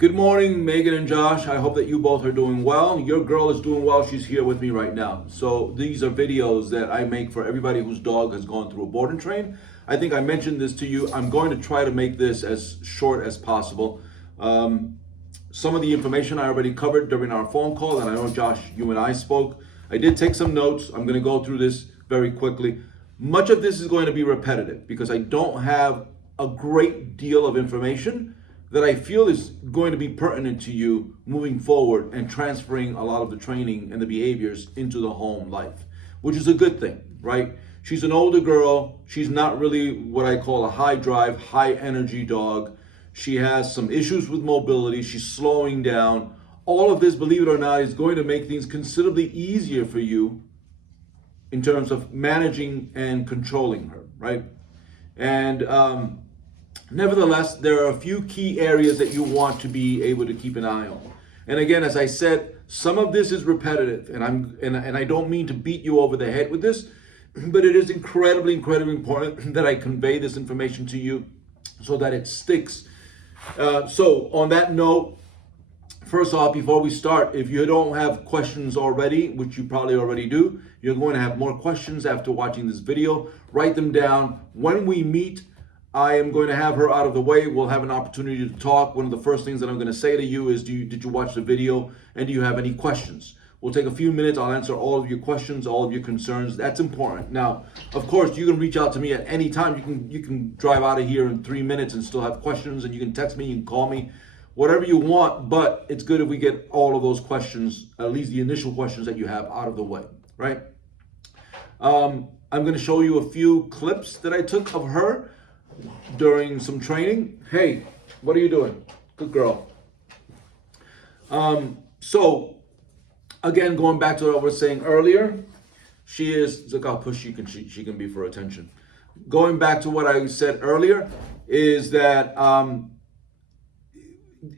Good morning, Megan and Josh. I hope that you both are doing well. Your girl is doing well. She's here with me right now. So these are videos that I make for everybody whose dog has gone through a board and train. I think I mentioned this to you. I'm going to try to make this as short as possible. Some of the information I already covered during our phone call, and I know, Josh, you and I spoke. I did take some notes. I'm going to go through this very quickly. Much of this is going to be repetitive because I don't have a great deal of information that I feel is going to be pertinent to you moving forward and transferring a lot of the training and the behaviors into the home life, which is a good thing, right? She's an older girl. She's not really what I call a high drive, high energy dog. She has some issues with mobility. She's slowing down. All of this, believe it or not, is going to make things considerably easier for you in terms of managing and controlling her, right? And nevertheless, there are a few key areas that you want to be able to keep an eye on. And again, as I said, some of this is repetitive, and I don't mean to beat you over the head with this, but it is incredibly important that I convey this information to you so that it sticks. So on that note, first off, before we start, if you don't have questions already, which you probably already do, you're going to have more questions after watching this video. Write them down. When we meet, I am going to have her out of the way. We'll have an opportunity to talk. One of the first things that I'm going to say to you is, did you watch the video, and do you have any questions? We'll take a few minutes. I'll answer all of your questions, all of your concerns. That's important. Now, of course, you can reach out to me at any time. You can drive out of here in 3 minutes and still have questions, and you can text me, you can call me, whatever you want. But it's good if we get all of those questions, at least the initial questions that you have, out of the way, right? I'm going to show you a few clips that I took of her during some training. Hey, what are you doing? Good girl. So again, going back to what I was saying earlier, she is, look how pushy she can be for attention. Going back to what I said earlier is that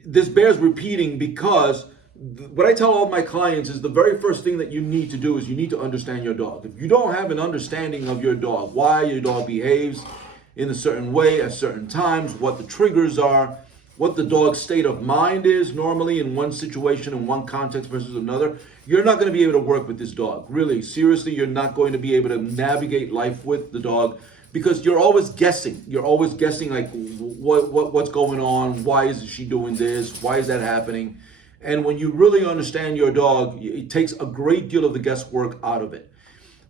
this bears repeating, because what I tell all my clients is the very first thing that you need to do is you need to understand your dog. If you don't have an understanding of your dog, why your dog behaves in a certain way at certain times, what the triggers are, what the dog's state of mind is normally in one situation, in one context versus another, you're not going to be able to work with this dog. Really, seriously, you're not going to be able to navigate life with the dog, because you're always guessing. You're always guessing, like, what's going on? Why is she doing this? Why is that happening? And when you really understand your dog, it takes a great deal of the guesswork out of it.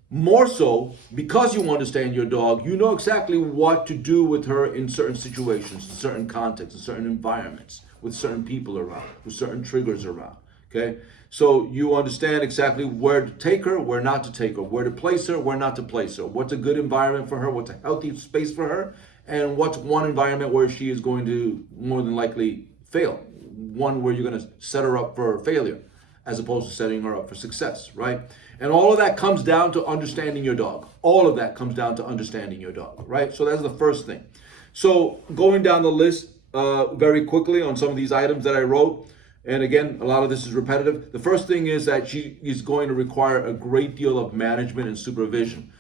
More so, because you understand your dog, you know exactly what to do with her in certain situations, in certain contexts, in certain environments, with certain people around, with certain triggers around, okay? So you understand exactly where to take her, where not to take her, where to place her, where not to place her, what's a good environment for her, what's a healthy space for her, and what's one environment where she is going to more than likely fail, one where you're going to set her up for failure, as opposed to setting her up for success, right? And all of that comes down to understanding your dog. All of that comes down to understanding your dog, right? So that's the first thing. So going down the list very quickly on some of these items that I wrote, and again, a lot of this is repetitive. The first thing is that she is going to require a great deal of management and supervision.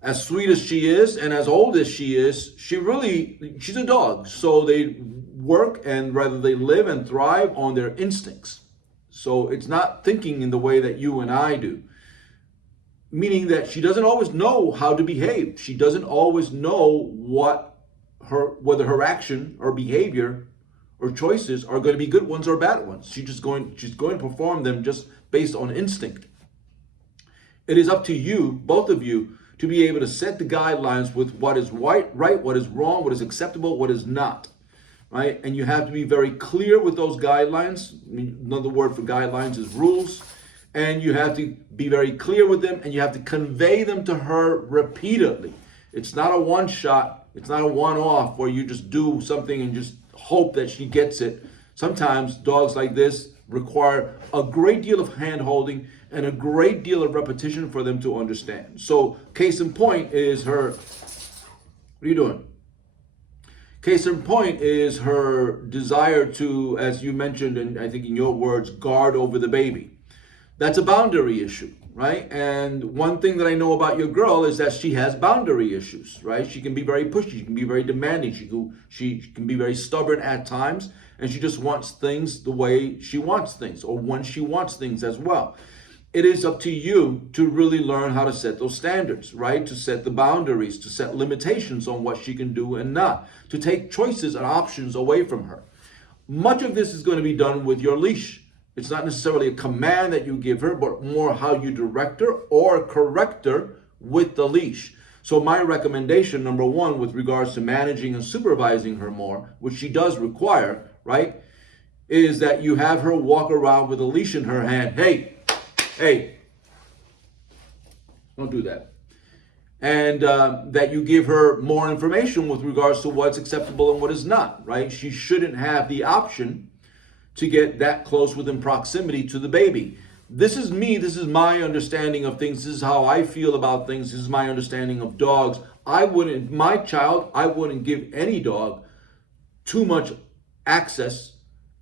As sweet as she is and as old as she is, she's a dog. So they work, and rather they live and thrive on their instincts. So it's not thinking in the way that you and I do, meaning that she doesn't always know how to behave. She doesn't always know whether her action or behavior or choices are going to be good ones or bad ones. She's going to perform them just based on instinct. It is up to you, both of you, to be able to set the guidelines with what is right, what is wrong, what is acceptable, what is not. Right? And you have to be very clear with those guidelines. Another word for guidelines is rules. And you have to be very clear with them, and you have to convey them to her repeatedly. It's not a one shot. It's not a one-off where you just do something and just hope that she gets it. Sometimes dogs like this require a great deal of hand-holding and a great deal of repetition for them to understand. So case in point is her, what are you doing? Case in point is her desire to, as you mentioned, and I think in your words, guard over the baby. That's a boundary issue, right? And one thing that I know about your girl is that she has boundary issues, right? She can be very pushy, she can be very demanding, she can be very stubborn at times, and she just wants things the way she wants things, or when she wants things as well. It is up to you to really learn how to set those standards, right? To set the boundaries, to set limitations on what she can do and not, to take choices and options away from her. Much of this is going to be done with your leash. It's not necessarily a command that you give her, but more how you direct her or correct her with the leash. So my recommendation, number one, with regards to managing and supervising her more, which she does require, right, is that you have her walk around with a leash in her hand. Hey, don't do that. And that you give her more information with regards to what's acceptable and what is not, right? She shouldn't have the option to get that close within proximity to the baby. This is me, this is my understanding of things, this is how I feel about things, this is my understanding of dogs. I wouldn't give any dog too much access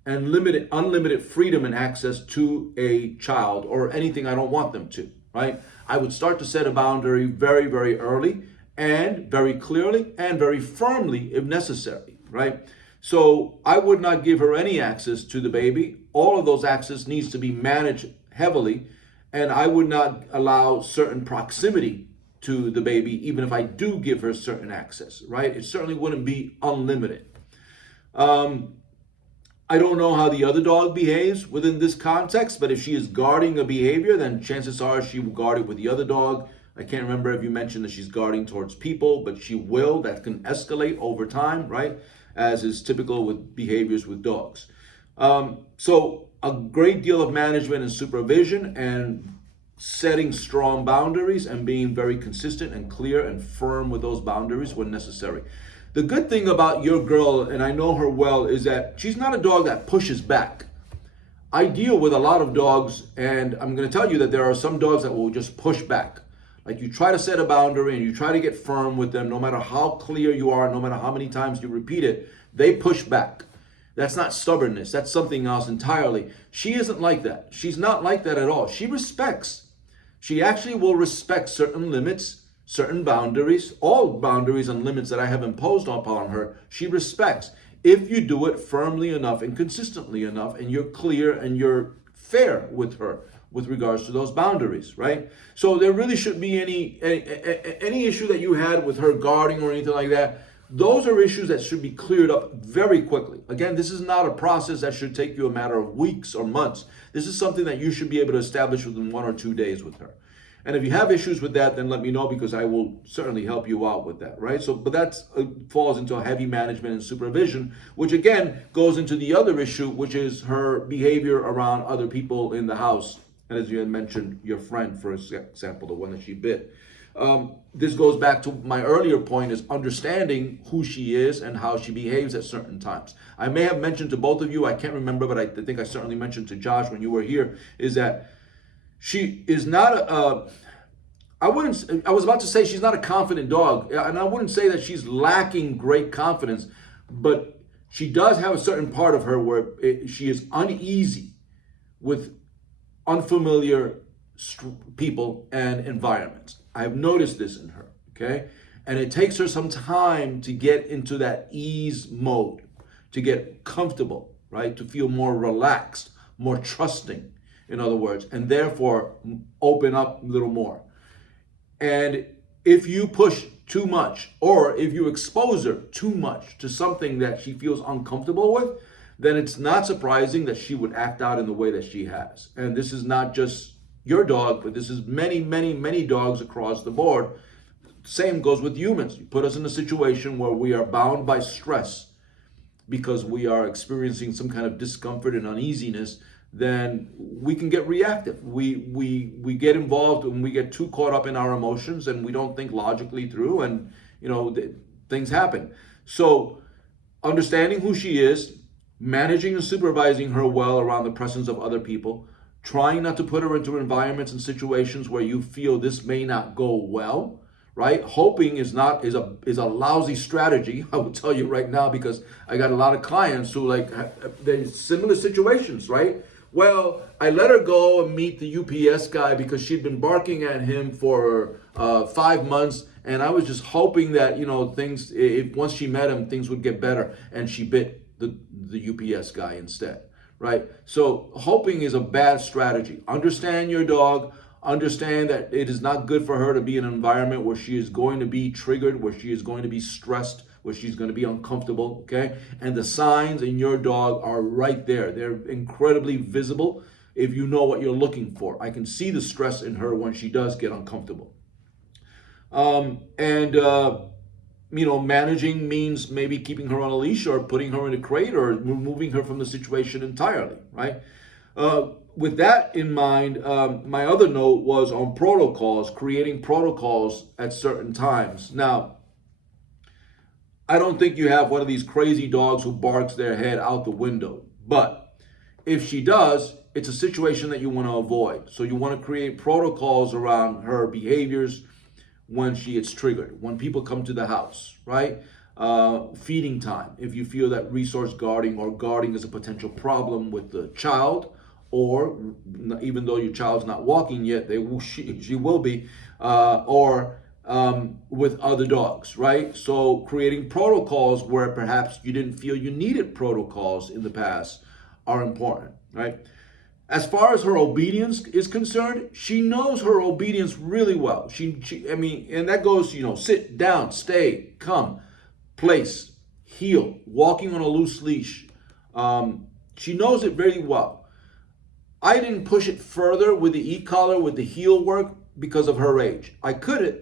and unlimited freedom and access to a child or anything I don't want them to, right? I would start to set a boundary very, very early and very clearly and very firmly if necessary, right? So I would not give her any access to the baby. All of those access needs to be managed heavily, and I would not allow certain proximity to the baby, even if I do give her certain access, right? It certainly wouldn't be unlimited. I don't know how the other dog behaves within this context, but if she is guarding a behavior, then chances are she will guard it with the other dog. I can't remember if you mentioned that she's guarding towards people, but she will. That can escalate over time, right? As is typical with behaviors with dogs. So a great deal of management and supervision and setting strong boundaries and being very consistent and clear and firm with those boundaries when necessary. The good thing about your girl, and I know her well, is that she's not a dog that pushes back. I deal with a lot of dogs, and I'm going to tell you that there are some dogs that will just push back. Like you try to set a boundary and you try to get firm with them, no matter how clear you are, no matter how many times you repeat it, they push back. That's not stubbornness. That's something else entirely. She isn't like that. She's not like that at all. She respects. She actually will respect certain limits, certain boundaries, all boundaries and limits that I have imposed upon her, she respects. If you do it firmly enough and consistently enough, and you're clear and you're fair with her with regards to those boundaries, right? So there really shouldn't be any issue that you had with her guarding or anything like that. Those are issues that should be cleared up very quickly. Again, this is not a process that should take you a matter of weeks or months. This is something that you should be able to establish within 1 or 2 days with her. And if you have issues with that, then let me know, because I will certainly help you out with that, right? So, but that falls into a heavy management and supervision, which again goes into the other issue, which is her behavior around other people in the house. And as you had mentioned, your friend, for example, the one that she bit. This goes back to my earlier point, is understanding who she is and how she behaves at certain times. I may have mentioned to both of you, I can't remember, but I think I certainly mentioned to Josh when you were here, is that she is not I was about to say she's not a confident dog, and I wouldn't say that she's lacking great confidence, but she does have a certain part of her where she is uneasy with unfamiliar people and environments. I've noticed this in her, okay? And it takes her some time to get into that ease mode, to get comfortable, right? To feel more relaxed, more trusting, in other words, and therefore open up a little more. And if you push too much, or if you expose her too much to something that she feels uncomfortable with, then it's not surprising that she would act out in the way that she has. And this is not just your dog, but this is many, many, many dogs across the board. Same goes with humans. You put us in a situation where we are bound by stress because we are experiencing some kind of discomfort and uneasiness, then we can get reactive. We get involved and we get too caught up in our emotions, and we don't think logically through, and things happen. So understanding who she is, managing and supervising her well around the presence of other people, trying not to put her into environments and situations where you feel this may not go well, right? Hoping is a lousy strategy, I will tell you right now, because I got a lot of clients who they're similar situations, right? Well, I let her go and meet the UPS guy because she'd been barking at him for 5 months, and I was just hoping that things, if once she met him, things would get better, and she bit the UPS guy instead, right? So hoping is a bad strategy. Understand your dog. Understand that it is not good for her to be in an environment where she is going to be triggered, where she is going to be stressed, where she's going to be uncomfortable, okay? And the signs in your dog are right there. They're incredibly visible if you know what you're looking for. I can see the stress in her when she does get uncomfortable. And managing means maybe keeping her on a leash or putting her in a crate or removing her from the situation entirely, right? With that in mind, my other note was on protocols, creating protocols at certain times. Now, I don't think you have one of these crazy dogs who barks their head out the window, but if she does, it's a situation that you want to avoid. So you want to create protocols around her behaviors when she gets triggered, when people come to the house, right? Feeding time. If you feel that resource guarding or guarding is a potential problem with the child, or even though your child's not walking yet, she will be, or with other dogs, right? So creating protocols where perhaps you didn't feel you needed protocols in the past are important, right? As far as her obedience is concerned, she knows her obedience really well. And that goes, sit down, stay, come, place, heel, walking on a loose leash. She knows it very well. I didn't push it further with the e-collar, with the heel work, because of her age. I could have,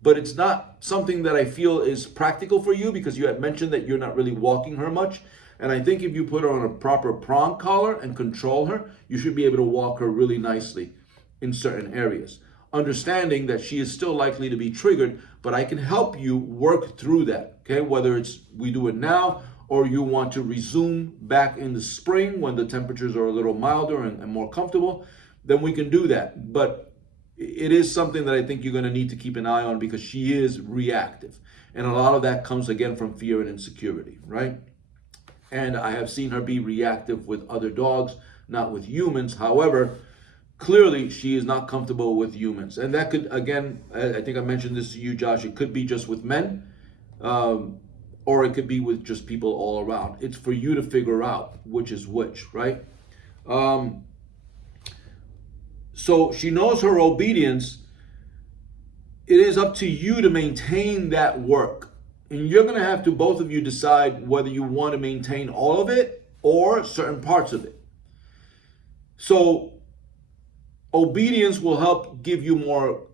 but it's not something that I feel is practical for you because you had mentioned that you're not really walking her much. And I think if you put her on a proper prong collar and control her, you should be able to walk her really nicely in certain areas. Understanding that she is still likely to be triggered, but I can help you work through that, okay? Whether it's we do it now or you want to resume back in the spring when the temperatures are a little milder and more comfortable, then we can do that. But it is something that I think you're going to need to keep an eye on because she is reactive. And a lot of that comes again from fear and insecurity, right? And I have seen her be reactive with other dogs, not with humans. However, clearly she is not comfortable with humans. And that could, again, I think I mentioned this to you, Josh, it could be just with men, or it could be with just people all around. It's for you to figure out which is which, right? So she knows her obedience. It is up to you to maintain that work. And you're going to have to, both of you, decide whether you want to maintain all of it or certain parts of it. So obedience will help give you more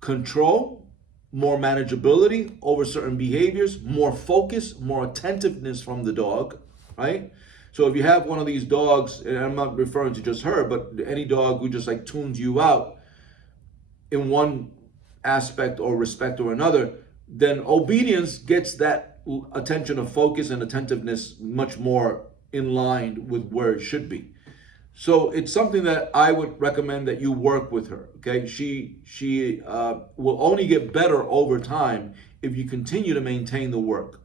control, more manageability over certain behaviors, more focus, more attentiveness from the dog, right? So if you have one of these dogs, and I'm not referring to just her, but any dog who just like tunes you out in one aspect or respect or another, then obedience gets that attention of focus and attentiveness much more in line with where it should be. So it's something that I would recommend that you work with her, okay? She will only get better over time if you continue to maintain the work.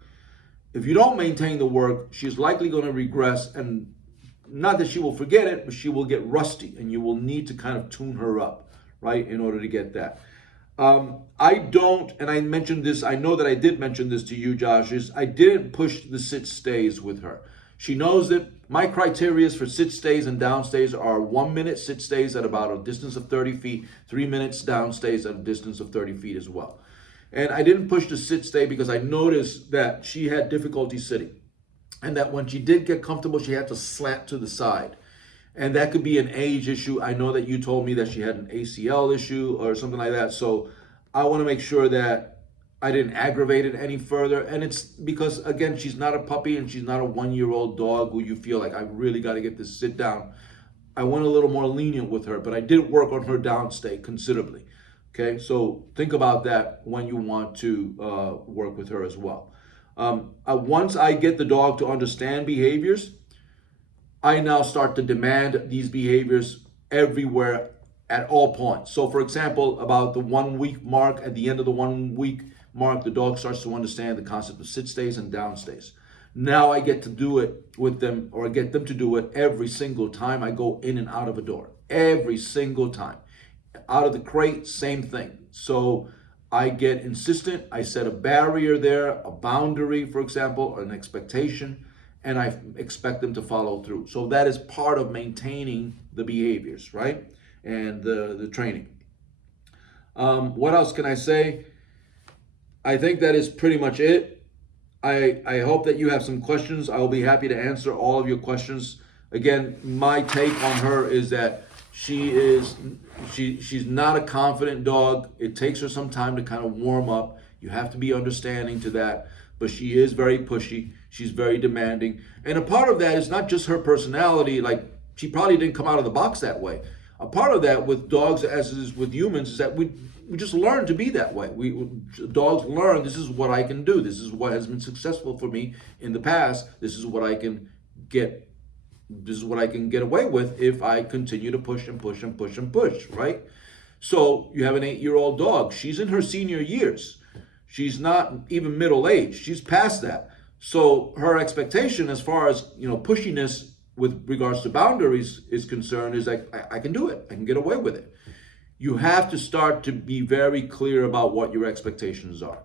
If you don't maintain the work, she's likely going to regress, and not that she will forget it, but she will get rusty, and you will need to kind of tune her up, right, in order to get that. I don't, and I mentioned this, I know that I did mention this to you, Josh, is I didn't push the sit stays with her. She knows that my criteria for sit stays and down stays are 1 minute sit stays at about a distance of 30 feet, 3 minutes down stays at a distance of 30 feet as well. And I didn't push the sit stay because I noticed that she had difficulty sitting. And that when she did get comfortable, she had to slant to the side. And that could be an age issue. I know that you told me that she had an ACL issue or something like that. So I want to make sure that I didn't aggravate it any further. And it's because, again, she's not a puppy and she's not a 1-year-old dog who you feel like I really got to get this sit down. I went a little more lenient with her, but I did work on her downstay considerably. Okay, so think about that when you want to work with her as well. Once I get the dog to understand behaviors, I now start to demand these behaviors everywhere at all points. So for example, about the 1 week mark, at the end of the 1 week mark, the dog starts to understand the concept of sit stays and down stays. Now I get to do it with them, or I get them to do it every single time I go in and out of a door. Every single time. Out of the crate, same thing. So I get insistent, I set a barrier there, a boundary, for example, or an expectation. and I expect them to follow through. So that is part of maintaining the behaviors, right? And the training. What else can I say? I think that is pretty much it. I hope that you have some questions. I will be happy to answer all of your questions. Again, my take on her is that she's not a confident dog. It takes her some time to kind of warm up. You have to be understanding to that. But she is very pushy. She's very demanding. And a part of that is not just her personality. Like, she probably didn't come out of the box that way. A part of that with dogs, as is with humans, is that we just learn to be that way. Dogs learn, this is what I can do. This is what has been successful for me in the past. This is what I can get. This is what I can get away with if I continue to push and push and push and push, right? So you have an 8-year-old dog. She's in her senior years. She's not even middle-aged. She's past that. So her expectation as far as, pushiness with regards to boundaries is concerned is like, I can do it. I can get away with it. You have to start to be very clear about what your expectations are.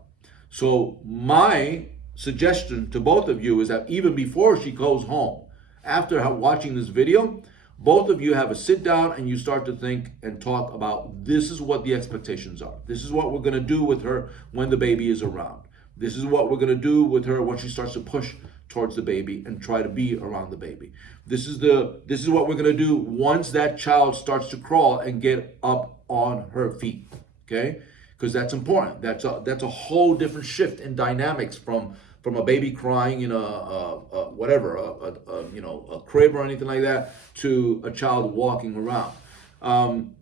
So my suggestion to both of you is that even before she goes home, after watching this video, both of you have a sit down and you start to think and talk about, this is what the expectations are. This is what we're going to do with her when the baby is around. This is what we're going to do with her when she starts to push towards the baby and try to be around the baby. This is what we're going to do once that child starts to crawl and get up on her feet. Okay? Because that's important. That's a whole different shift in dynamics from a baby crying in a crib or anything like that to a child walking around.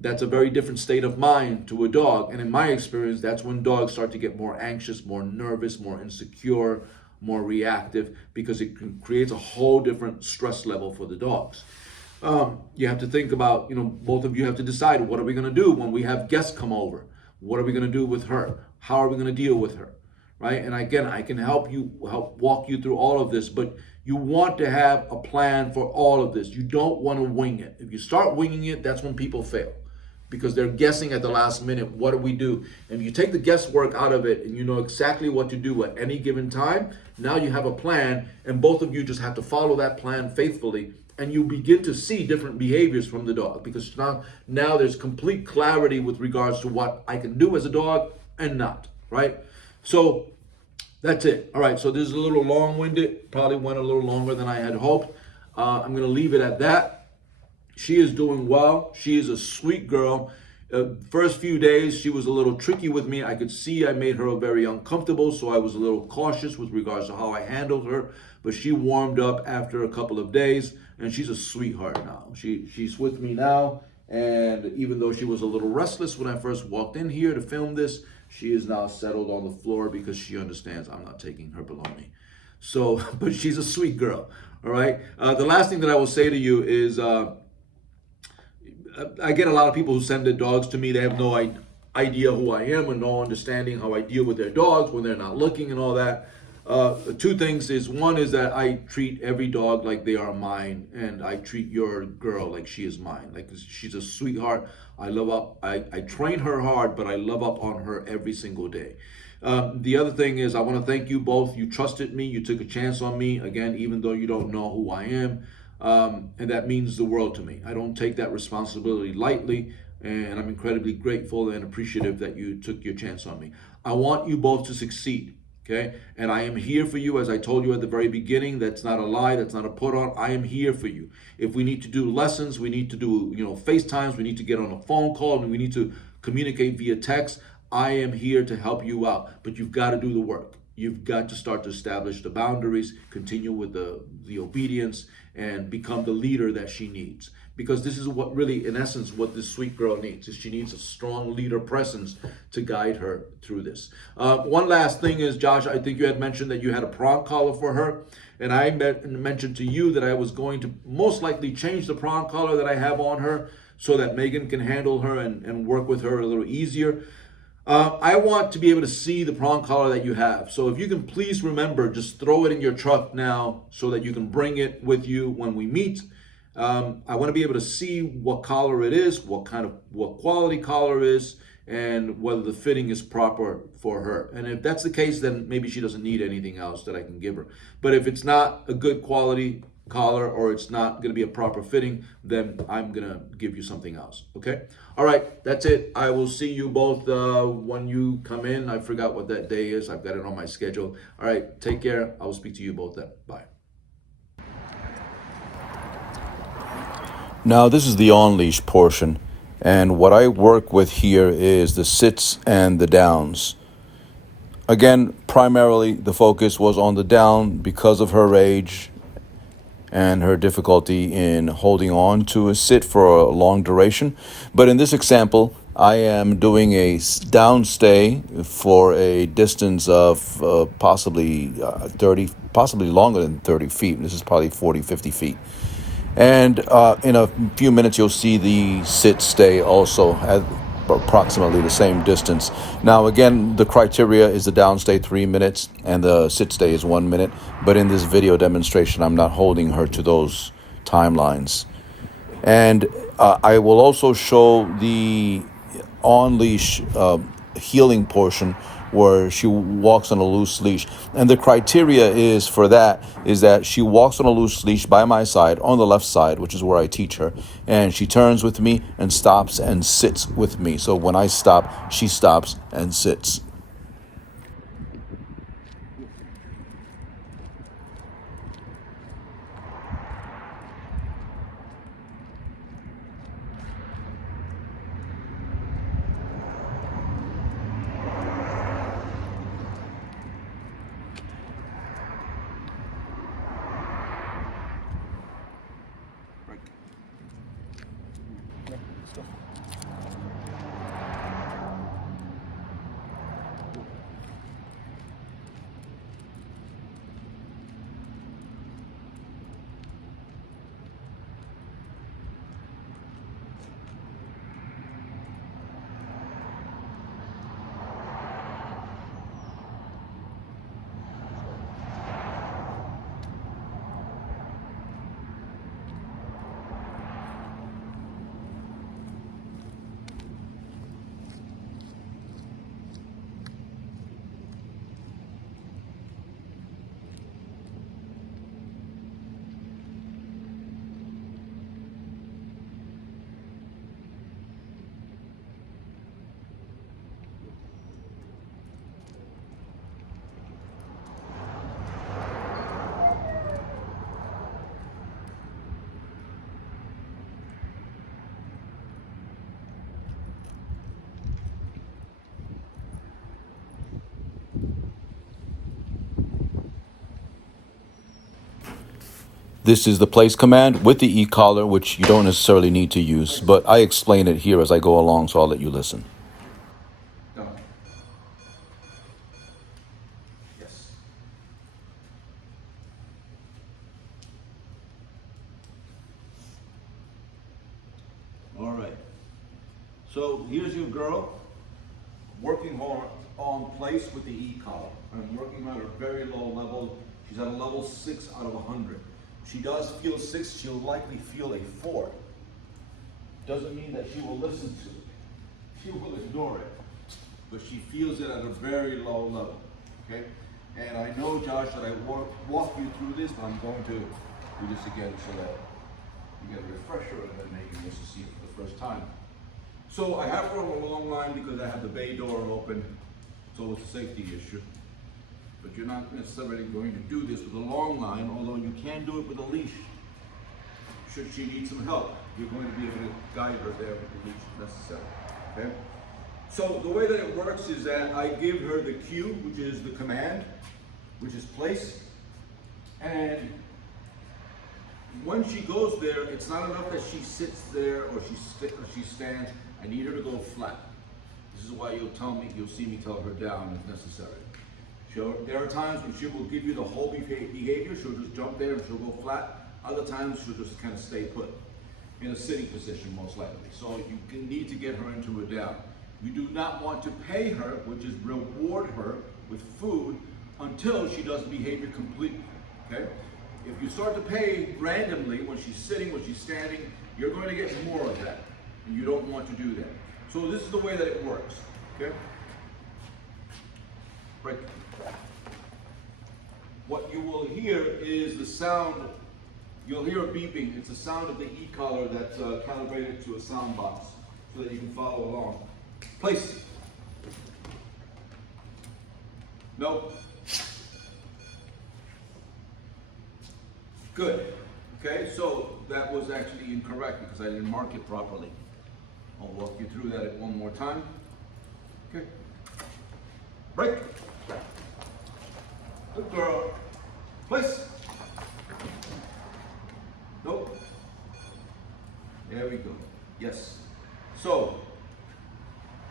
That's a very different state of mind to a dog. And in my experience, that's when dogs start to get more anxious, more nervous, more insecure, more reactive, because it creates a whole different stress level for the dogs. You have to think about, both of you have to decide, what are we going to do when we have guests come over? What are we going to do with her? How are we going to deal with her? Right? And again, I can help walk you through all of this, but you want to have a plan for all of this. You don't want to wing it. If you start winging it, that's when people fail, because they're guessing at the last minute, what do we do? And if you take the guesswork out of it and you know exactly what to do at any given time, now you have a plan, and both of you just have to follow that plan faithfully, and you begin to see different behaviors from the dog, because now there's complete clarity with regards to what I can do as a dog and not, right? So that's it. All right, so this is a little long-winded, probably went a little longer than I had hoped. I'm going to leave it at that. She is doing well. She is a sweet girl. First few days, she was a little tricky with me. I could see I made her very uncomfortable, so I was a little cautious with regards to how I handled her. But she warmed up after a couple of days, and she's a sweetheart now. She's with me now, and even though she was a little restless when I first walked in here to film this, she is now settled on the floor because she understands I'm not taking her baloney. So, but she's a sweet girl, all right? The last thing that I will say to you is, I get a lot of people who send their dogs to me. They have no idea who I am and no understanding how I deal with their dogs when they're not looking and all that. Two things is, one is that I treat every dog like they are mine, and I treat your girl like she is mine. Like, she's a sweetheart. I train her hard, but I love up on her every single day. The other thing is, I want to thank you both. You trusted me. You took a chance on me, again, even though you don't know who I am. And that means the world to me. I don't take that responsibility lightly, and I'm incredibly grateful and appreciative that you took your chance on me. I want you both to succeed. Okay, and I am here for you, as I told you at the very beginning. That's not a lie. That's not a put on. I am here for you. If we need to do lessons, we need to do, FaceTimes, we need to get on a phone call, and we need to communicate via text. I am here to help you out, but you've got to do the work. You've got to start to establish the boundaries, continue with the obedience, and become the leader that she needs. Because this is what really, in essence, what this sweet girl needs, is she needs a strong leader presence to guide her through this. One last thing is, Josh, I think you had mentioned that you had a prong collar for her. And I mentioned to you that I was going to most likely change the prong collar that I have on her so that Megan can handle her and work with her a little easier. I want to be able to see the prong collar that you have. So if you can please remember, just throw it in your truck now so that you can bring it with you when we meet. I want to be able to see what collar it is, what quality collar it is, and whether the fitting is proper for her. And if that's the case, then maybe she doesn't need anything else that I can give her. But if it's not a good quality collar, or it's not going to be a proper fitting, then I'm going to give you something else. Okay? All right, that's it. I will see you both when you come in. I forgot what that day is. I've got it on my schedule. All right, take care. I will speak to you both then. Bye. Now, this is the on-leash portion, and what I work with here is the sits and the downs. Again, primarily the focus was on the down because of her age and her difficulty in holding on to a sit for a long duration. But in this example, I am doing a down stay for a distance of possibly 30, possibly longer than 30 feet. This is probably 40, 50 feet. And in a few minutes, you'll see the sit stay also at approximately the same distance. Now, again, the criteria is the down stay 3 minutes and the sit stay is 1 minute. But in this video demonstration, I'm not holding her to those timelines. And I will also show the on-leash healing portion where she walks on a loose leash. And the criteria is for that is that she walks on a loose leash by my side on the left side, which is where I teach her. And she turns with me and stops and sits with me. So when I stop, she stops and sits. This is the place command with the e-collar, which you don't necessarily need to use, but I explain it here as I go along, so I'll let you listen. No. Yes. All right. So here's your girl working hard on place with the e-collar. I'm working on a very low level. She's at a level 6 out of 100. She does feel 6, she'll likely feel a 4. Doesn't mean that she will listen to it. She will ignore it. But she feels it at a very low level, okay? And I know, Josh, that I walk you through this, but I'm going to do this again so that you get a refresher and then maybe just to see it for the first time. So I have her on a long line because I have the bay door open, so it's a safety issue. But you're not necessarily going to do this with a long line, although you can do it with a leash. Should she need some help, you're going to be able to guide her there with the leash if necessary, okay? So the way that it works is that I give her the cue, which is the command, which is place. And when she goes there, it's not enough that she sits there or she stands. I need her to go flat. This is why you'll see me tell her down if necessary. There are times when she will give you the whole behavior. She'll just jump there and she'll go flat. Other times she'll just kind of stay put in a sitting position, most likely. So you need to get her into a down. You do not want to pay her, which is reward her with food until she does the behavior completely, okay? If you start to pay randomly when she's sitting, when she's standing, you're going to get more of that. And you don't want to do that. So this is the way that it works, okay? Break. What you will hear is the sound, you'll hear a beeping. It's the sound of the e-collar that's calibrated to a sound box so that you can follow along. Place. No. Good. Okay, so that was actually incorrect because I didn't mark it properly. I'll walk you through that one more time. Okay. Break. Good girl. Place. Nope. There we go. Yes. So,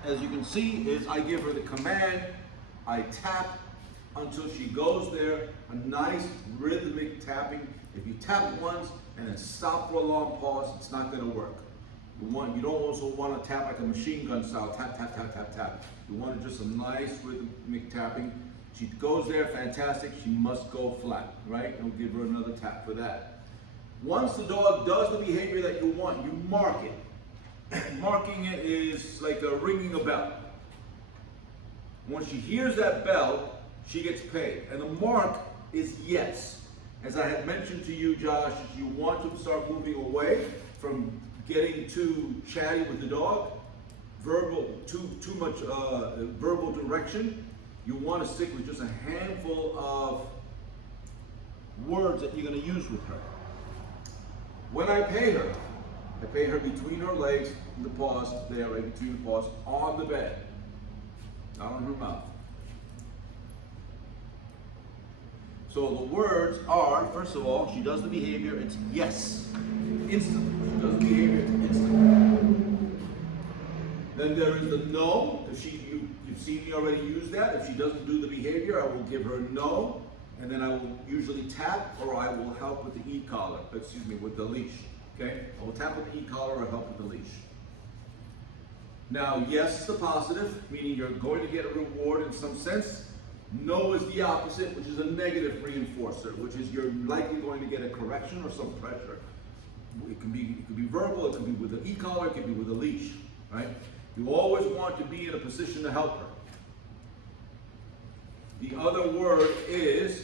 as you can see, is I give her the command, I tap until she goes there, a nice rhythmic tapping. If you tap once and then stop for a long pause, it's not going to work. You don't also want to tap like a machine gun style, tap, tap, tap, tap, tap. You want just a nice rhythmic tapping. She goes there, fantastic. She must go flat, right? And we'll give her another tap for that. Once the dog does the behavior that you want, you mark it. Marking it is like ringing a bell. When she hears that bell, she gets paid. And the mark is yes. As I had mentioned to you, Josh, if you want to start moving away from getting too chatty with the dog, too much verbal direction, you want to stick with just a handful of words that you're going to use with her. When I pay her between her legs and the paws, there, right between the paws, on the bed, not on her mouth. So the words are, first of all, she does the behavior, it's yes, instant. She does the behavior, it's instant. Then there is the no. If you've seen me already use that. If she doesn't do the behavior, I will give her no, and then I will usually tap, or I will help with the e-collar, with the leash, okay? I will tap with the e-collar or help with the leash. Now, yes is the positive, meaning you're going to get a reward in some sense. No is the opposite, which is a negative reinforcer, which is you're likely going to get a correction or some pressure. It could be verbal, it could be with an e-collar, it could be with a leash, right? You always want to be in a position to help her. The other word is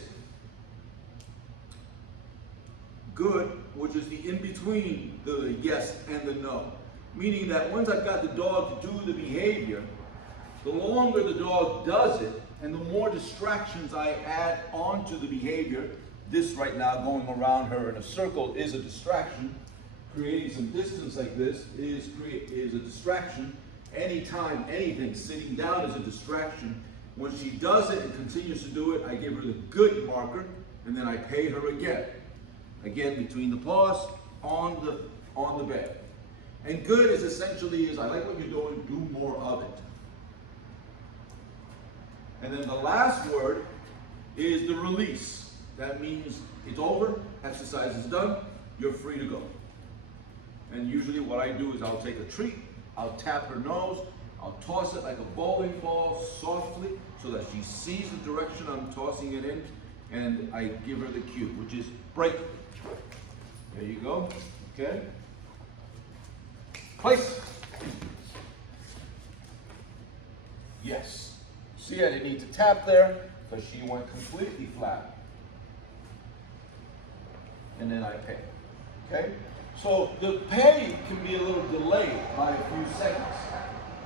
good, which is the in-between the yes and the no. Meaning that once I've got the dog to do the behavior, the longer the dog does it, and the more distractions I add onto the behavior, this right now going around her in a circle is a distraction. Creating some distance like this is a distraction. Anytime, anything, sitting down is a distraction. When she does it and continues to do it, I give her the good marker, and then I pay her again. Again, between the paws, on the bed. And good is essentially I like what you're doing, do more of it. And then the last word is the release. That means it's over, exercise is done, you're free to go. And usually what I do is I'll take a treat, I'll tap her nose, I'll toss it like a bowling ball softly so that she sees the direction I'm tossing it in, and I give her the cue, which is break. There you go, okay? Place. Yes. See, I didn't need to tap there because she went completely flat. And then I pay, okay? So the pay can be a little delayed by a few seconds,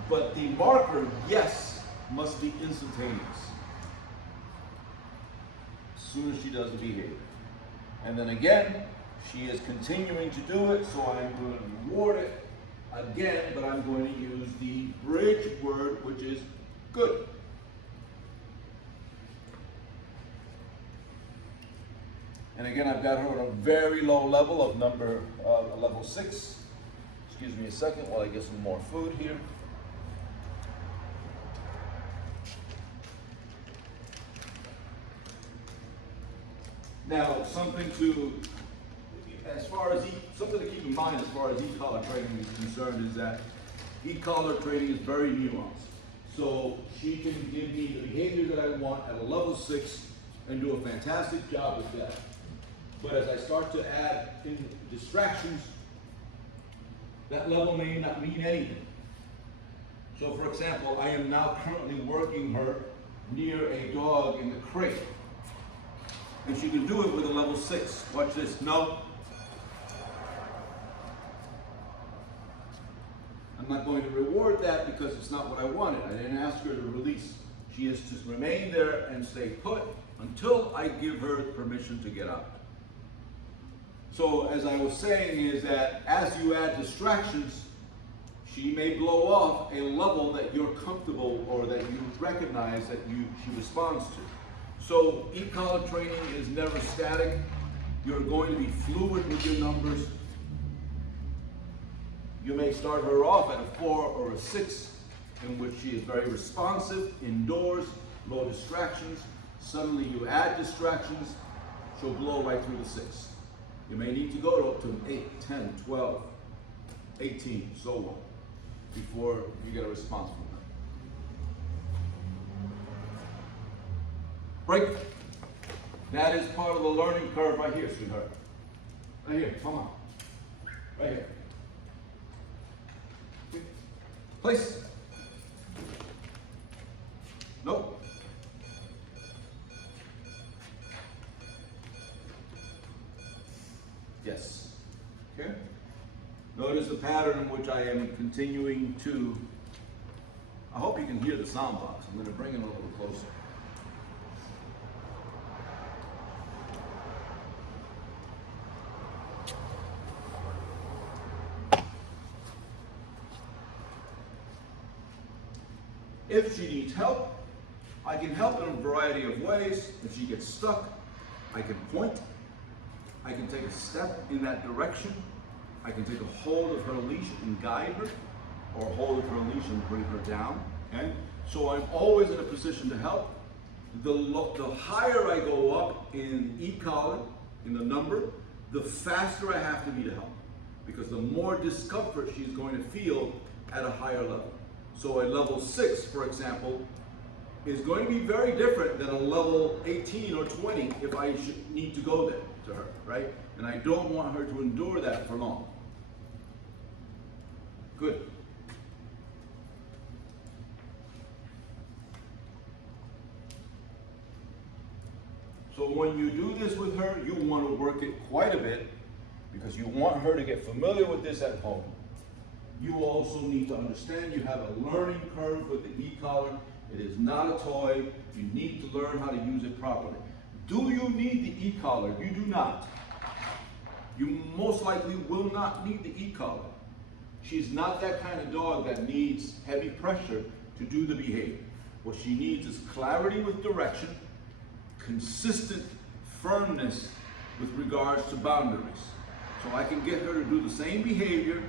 but the marker, yes, must be instantaneous as soon as she does the behavior. And then again, she is continuing to do it, so I'm going to reward it again, but I'm going to use the bridge word, which is good. And again, I've got her at a very low level of level 6. Excuse me a second while I get some more food here. Now, something to keep in mind as far as e-collar training is concerned is that e-collar training is very nuanced. So she can give me the behavior that I want at a level 6 and do a fantastic job with that. But as I start to add in distractions, that level may not mean anything. So for example, I am now currently working her near a dog in the crate. And she can do it with a level 6. Watch this. No. I'm not going to reward that because it's not what I wanted. I didn't ask her to release. She is to remain there and stay put until I give her permission to get out. So as I was saying is that as you add distractions, she may blow off a level that you're comfortable or that you recognize that she responds to. So e-collar training is never static. You're going to be fluid with your numbers. You may start her off at a 4 or a 6, in which she is very responsive, indoors, low distractions. Suddenly you add distractions, she'll blow right through the 6. You may need to go up to 8, 10, 12, 18, so on, before you get a response from her. Break. That is part of the learning curve right here, sweetheart. Right here, come on. Right here. Place. Nope. Yes. Okay. Notice the pattern in which I am continuing to. I hope you can hear the sound box. I'm going to bring it a little closer. If she needs help, I can help in a variety of ways. If she gets stuck, I can point. I can take a step in that direction. I can take a hold of her leash and guide her, or hold of her leash and bring her down. Okay? So I'm always in a position to help. The higher I go up in e-collar, in the number, the faster I have to be to help. Because the more discomfort she's going to feel at a higher level. So a level 6, for example, is going to be very different than a level 18 or 20 if I should need to go there to her, right? And I don't want her to endure that for long. Good. So when you do this with her, you want to work it quite a bit because you want her to get familiar with this at home. You also need to understand you have a learning curve with the e-collar. It is not a toy. You need to learn how to use it properly. Do you need the e-collar? You do not. You most likely will not need the e-collar. She's not that kind of dog that needs heavy pressure to do the behavior. What she needs is clarity with direction, consistent firmness with regards to boundaries. So I can get her to do the same behavior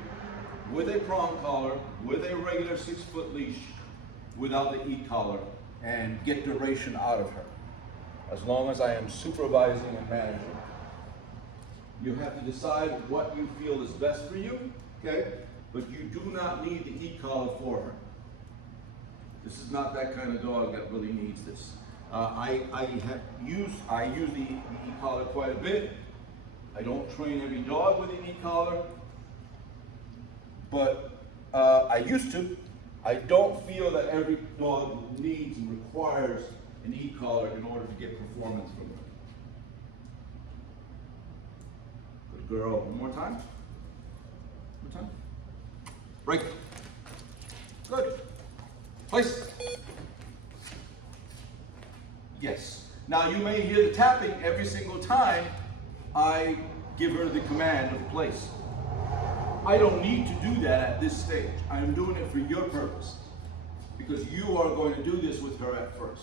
with a prong collar, with a regular 6-foot leash, without the e-collar, and get duration out of her, as long as I am supervising and managing. You have to decide what you feel is best for you, okay? But you do not need the e-collar for her. This is not that kind of dog that really needs this. I use the e-collar quite a bit. I don't train every dog with an e-collar, but I used to. I don't feel that every dog needs and requires an e-collar in order to get performance from her. Good girl. One more time. One more time. Break. Good. Place. Yes. Now you may hear the tapping every single time I give her the command of place. I don't need to do that at this stage. I am doing it for your purpose. Because you are going to do this with her at first.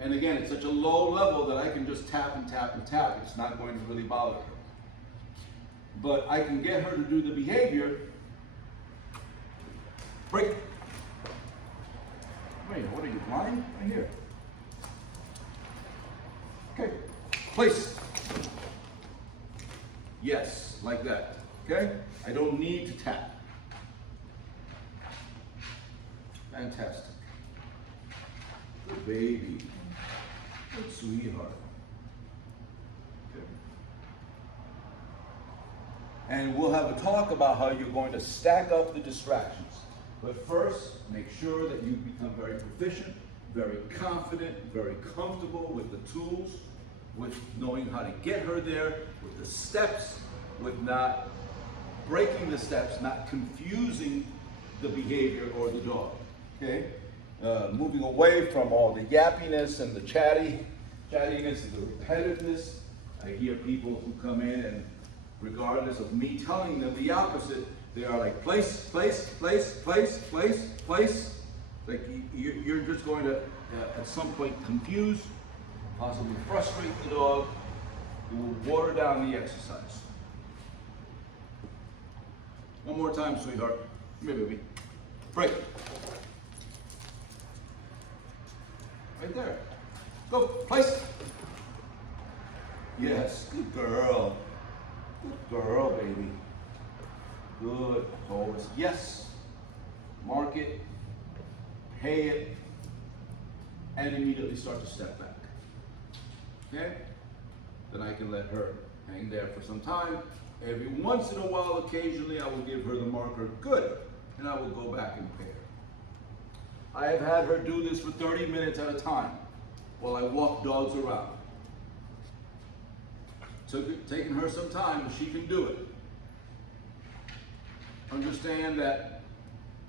And again, it's such a low level that I can just tap and tap and tap. It's not going to really bother her. But I can get her to do the behavior. Break. Wait, what are you, blind? Right here. Okay. Place. Yes, like that. Okay? I don't need to tap. Fantastic. Good baby. Good sweetheart. Okay. And we'll have a talk about how you're going to stack up the distractions. But first, make sure that you become very proficient, very confident, very comfortable with the tools, with knowing how to get her there, with the steps, with not breaking the steps, not confusing the behavior or the dog, okay? Moving away from all the yappiness and the chattiness and the repetitiveness. I hear people who come in and regardless of me telling them the opposite, they are like place, place, place, place, place, place. Like you're just going to, at some point, confuse, possibly frustrate the dog. It will water down the exercise. One more time, sweetheart. Come here, baby. Break. Right there. Go, place. Yes, good girl. Good girl, baby. Good. Always yes. Mark it. Pay it. And immediately start to step back. Okay? Then I can let her hang there for some time. Every once in a while, occasionally, I will give her the marker good, and I will go back and pay her. I have had her do this for 30 minutes at a time while I walk dogs around. Taking her some time, but she can do it. Understand that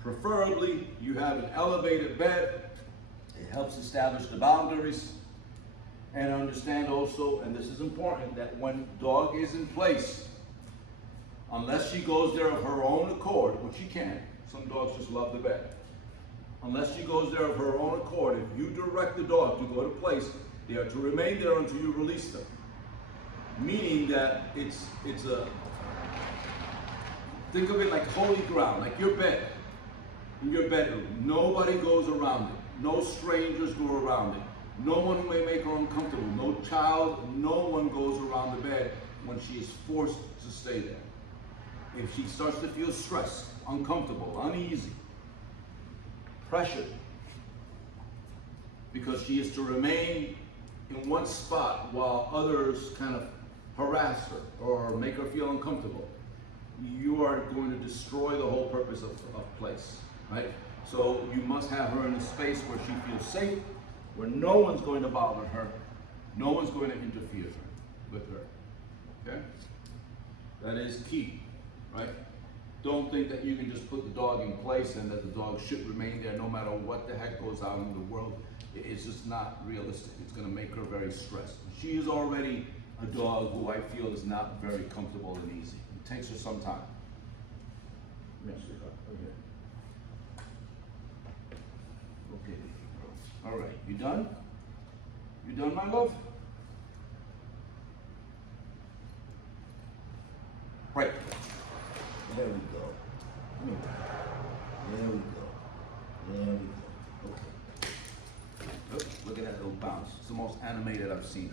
preferably you have an elevated bed. It helps establish the boundaries. And understand also, and this is important, that when dog is in place, unless she goes there of her own accord, which she can, some dogs just love the bed. Unless she goes there of her own accord, if you direct the dog to go to place, they are to remain there until you release them. Meaning that it's a, think of it like holy ground, like your bed, in your bedroom. Nobody goes around it. No strangers go around it. No one who may make her uncomfortable. No child, no one goes around the bed when she is forced to stay there. If she starts to feel stressed, uncomfortable, uneasy, pressured, because she is to remain in one spot while others kind of harass her or make her feel uncomfortable, you are going to destroy the whole purpose of place, right? So you must have her in a space where she feels safe, where no one's going to bother her, no one's going to interfere with her, okay? That is key, right? Don't think that you can just put the dog in place and that the dog should remain there no matter what the heck goes on in the world. It's just not realistic. It's going to make her very stressed. She is already a dog who I feel is not very comfortable and easy. It takes her some time. Yes, sweetheart. Okay. Okay, baby girl. All right, you done? You done, my love? Right. There we go. Come here. There we go. There we go. Okay. Look at that little bounce. It's the most animated I've seen it.